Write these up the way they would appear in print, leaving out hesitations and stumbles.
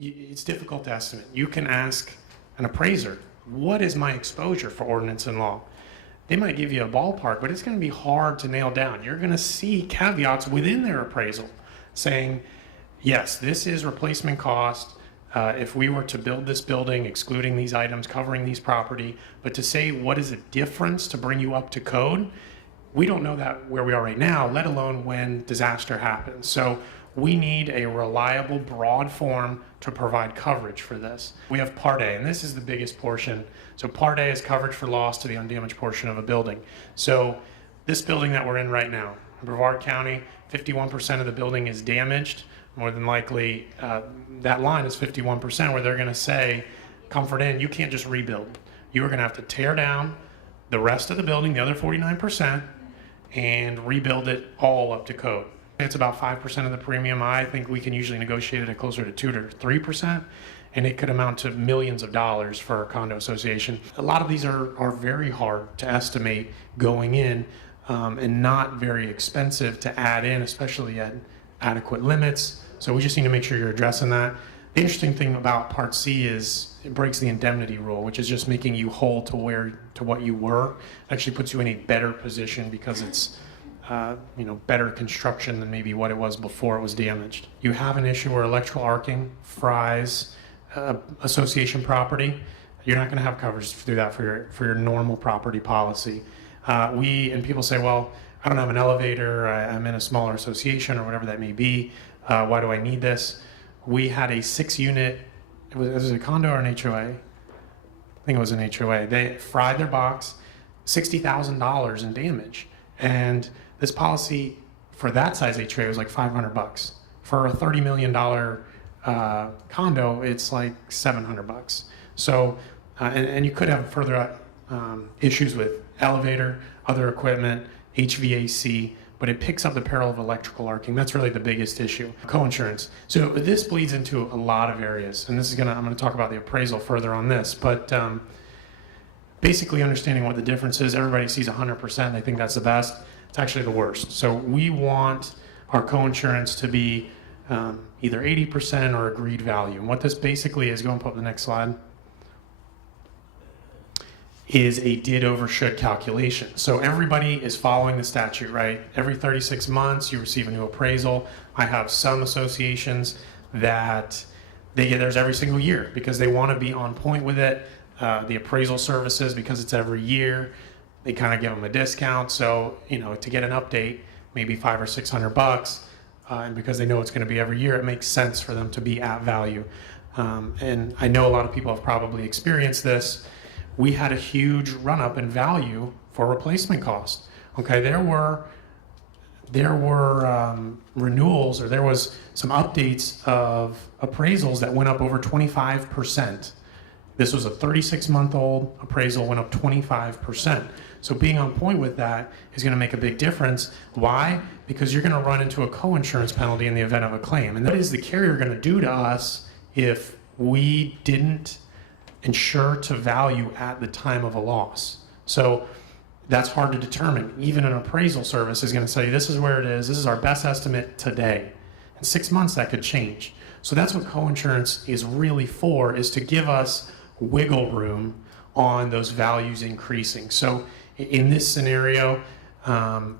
it's difficult to estimate. You can ask an appraiser, what is my exposure for ordinance and law? They might give you a ballpark, but it's going to be hard to nail down. You're going to see caveats within their appraisal saying, yes, this is replacement cost. If we were to build this building, excluding these items, covering these property, but to say what is the difference to bring you up to code, we don't know that where we are right now, let alone when disaster happens. So we need a reliable, broad form to provide coverage for this. We have Part A, and this is the biggest portion. So Part A is coverage for loss to the undamaged portion of a building. So this building that we're in right now, in Brevard County, 51% of the building is damaged. More than likely, that line is 51%, where they're going to say, Comfort Inn, you can't just rebuild. You are going to have to tear down the rest of the building, the other 49%, and rebuild it all up to code. It's about 5% of the premium. I think we can usually negotiate it at closer to 2 to 3%, and it could amount to millions of dollars for a condo association. A lot of these are very hard to estimate going in, and not very expensive to add in, especially at adequate limits. So we just need to make sure you're addressing that. The interesting thing about Part C is it breaks the indemnity rule, which is just making you whole to what you were. It actually puts you in a better position because it's better construction than maybe what it was before it was damaged. You have an issue where electrical arcing fries association property. You're not going to have coverage through that for your normal property policy. And people say, well, I don't have an elevator, I'm in a smaller association or whatever that may be. Why do I need this? We had a 6-unit, was it a condo or an HOA? I think it was an HOA. They fried their box, $60,000 in damage. And this policy for that size HOA was like $500. For a $30 million condo, it's like $700. So, and you could have further issues with elevator, other equipment, HVAC, but it picks up the peril of electrical arcing. That's really the biggest issue. Coinsurance. So this bleeds into a lot of areas, and I'm going to talk about the appraisal further on this, but basically understanding what the difference is. Everybody sees 100%, they think that's the best. It's actually the worst. So we want our coinsurance to be either 80% or agreed value. And what this basically is, go and put up the next slide, is a did over should calculation. So everybody is following the statute, right? Every 36 months you receive a new appraisal. I have some associations that they get theirs every single year because they want to be on point with it. The appraisal services, because it's every year, they kind of give them a discount. So, to get an update, maybe $500 or $600, and because they know it's going to be every year, it makes sense for them to be at value. And I know a lot of people have probably experienced this. We had a huge run-up in value for replacement cost. Okay, there were renewals, or there was some updates of appraisals that went up over 25%. This was a 36-month-old appraisal, went up 25%. So being on point with that is going to make a big difference. Why? Because you're going to run into a coinsurance penalty in the event of a claim. And that is the carrier going to do to us if we didn't insure to value at the time of a loss. So that's hard to determine. Even an appraisal service is going to say, this is where it is, this is our best estimate today. In 6 months, that could change. So that's what coinsurance is really for, is to give us wiggle room on those values increasing. So in this scenario,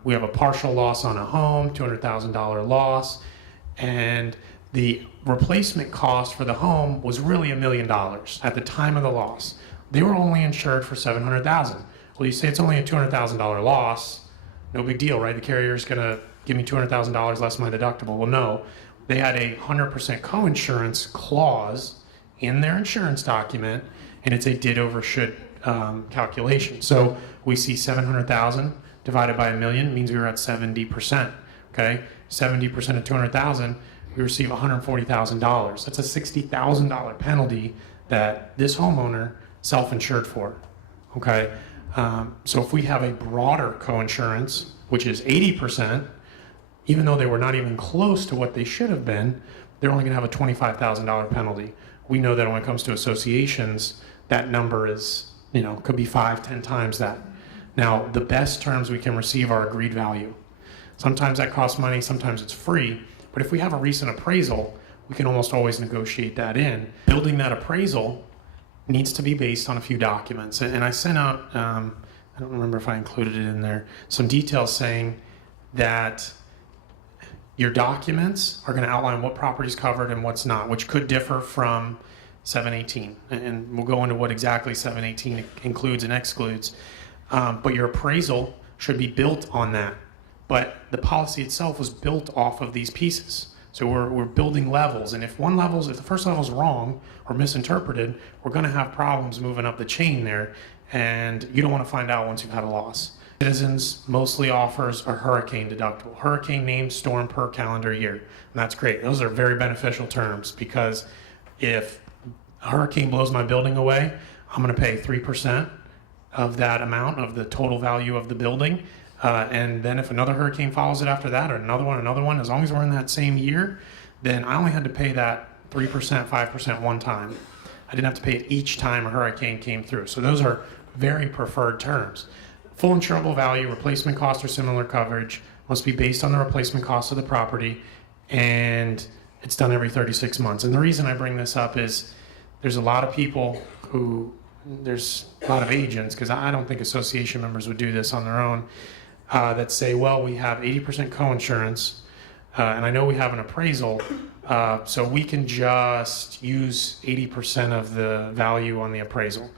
we have a partial loss on a home, $200,000 loss, and the replacement cost for the home was really $1 million at the time of the loss. They were only insured for $700,000. Well, you say it's only a $200,000 loss, no big deal, right? The carrier is going to give me $200,000 less my deductible. Well, no, they had a 100% coinsurance clause in their insurance document, and it's a did over should calculation. So we see 700,000 divided by $1 million means we were at 70%. Okay, 70% of 200,000, we receive $140,000. That's a $60,000 penalty that this homeowner self-insured for. Okay, so if we have a broader coinsurance, which is 80%, even though they were not even close to what they should have been, they're only going to have a $25,000 penalty. We know that when it comes to associations, that number is, could be 5-10 times that. Now, the best terms we can receive are agreed value. Sometimes that costs money, sometimes it's free, but if we have a recent appraisal, we can almost always negotiate that in. Building that appraisal needs to be based on a few documents. And I sent out, I don't remember if I included it in there, some details saying that your documents are going to outline what property is covered and what's not, which could differ from 718. And we'll go into what exactly 718 includes and excludes. But your appraisal should be built on that. But the policy itself was built off of these pieces. So we're building levels, and if the first level is wrong or misinterpreted, we're going to have problems moving up the chain there, and you don't want to find out once you've had a loss. Citizens mostly offers a hurricane deductible, hurricane named storm per calendar year, and that's great. Those are very beneficial terms, because if a hurricane blows my building away, I'm going to pay 3% of that amount of the total value of the building. And then if another hurricane follows it after that, or another one, as long as we're in that same year, then I only had to pay that 3%, 5% one time. I didn't have to pay it each time a hurricane came through. So those are very preferred terms. Full insurable value, replacement cost, or similar coverage must be based on the replacement cost of the property, and it's done every 36 months. And the reason I bring this up is there's a lot of people there's a lot of agents, because I don't think association members would do this on their own, that say, well, we have 80% coinsurance, and I know we have an appraisal, so we can just use 80% of the value on the appraisal.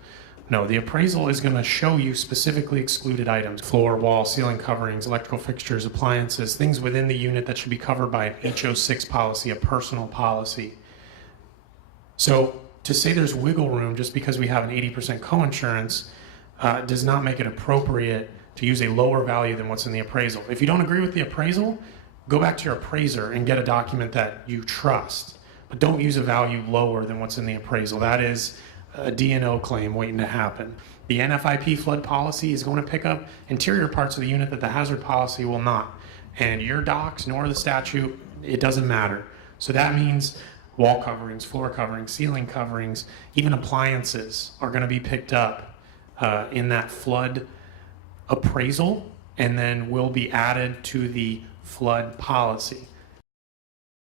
No, the appraisal is going to show you specifically excluded items: floor, wall, ceiling coverings, electrical fixtures, appliances, things within the unit that should be covered by an HO6 policy, a personal policy. So to say there's wiggle room just because we have an 80% coinsurance does not make it appropriate to use a lower value than what's in the appraisal. If you don't agree with the appraisal, go back to your appraiser and get a document that you trust, but don't use a value lower than what's in the appraisal. That is a D&O claim waiting to happen. The NFIP flood policy is going to pick up interior parts of the unit that the hazard policy will not. And your docs nor the statute, it doesn't matter. So that means wall coverings, floor coverings, ceiling coverings, even appliances are going to be picked up in that flood appraisal, and then will be added to the flood policy.